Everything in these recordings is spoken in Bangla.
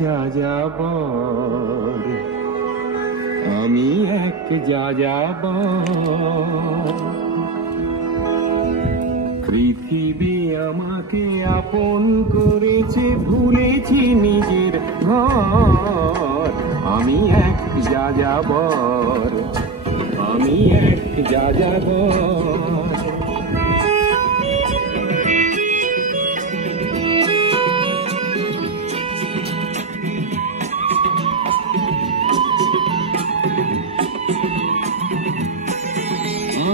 যাযাবর, আমি এক যাযাবর। পৃথিবী আমাকে আপন করেছে, ভুলেছি নিজের ঘর। আমি এক যাযাবর, আমি এক যাযাবর।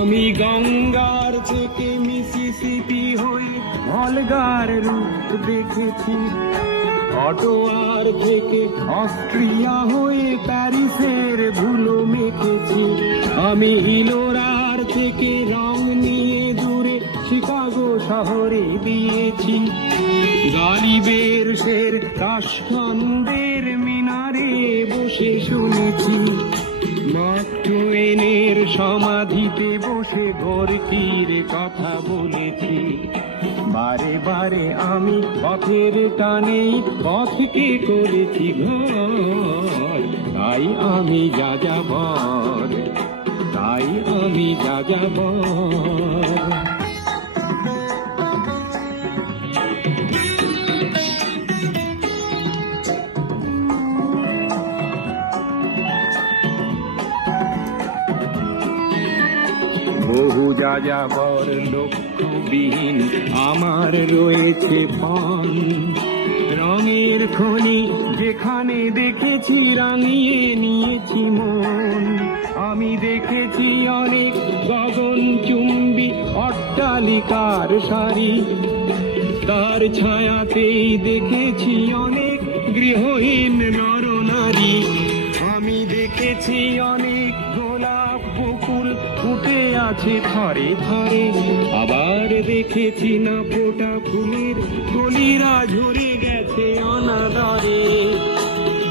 আমি গঙ্গার থেকে মিসিসিপি হয়ে ভলগার রূপ দেখেছি, অটোয়ার থেকে অস্ট্রিয়া হয়ে প্যারিসের ধুলো মেখেছি। আমি ইলোরার থেকে রং নিয়ে দূরে শিকাগো শহরে দিয়েছি। গালিবের শের তাশখন্দের মিনারে বসে শুনেছি। মার্ক টুয়েনের সমাধিতে বসে ভর্তির কথা বলেছি। বারে বারে আমি পথের টানে পথকে করেছি ঘর। তাই আমি যাযাবর, তাই আমি যাযাবর। বহু যাযাবর লক্ষ্যবিহীন আমার রয়েছে পণ। রঙের খনি যেখানে দেখেছি রাঙিয়ে নিয়েছি মন। আমি দেখেছি অনেক গগনচুম্বী অট্টালিকার সারি, তার ছায়াতেই দেখেছি অনেক গৃহহীন নরনারী। আমি দেখেছি অনেক গোলাপ বকুল ফুটে আছে থরে থরে, আবার দেখেছি না ফোটা ফুলের কলিরা ঝরে গেছে অনাদরে।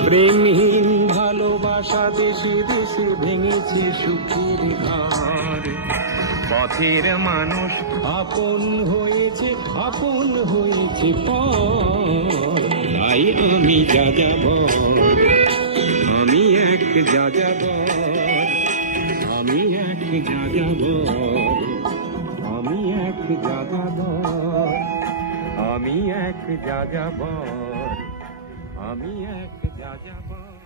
প্রেমহীন ভালোবাসা দেশে দেশে ভেঙেছে সুখের ঘর। পথের মানুষ আপন হয়েছে, আপন হয়েছে পর। তাই আমি যাযাবর, আমি এক যাযাবর, আমি এক যাযাবর, আমি এক যাযাবর, আমি এক যাযাবর, আমি এক যাযাবর।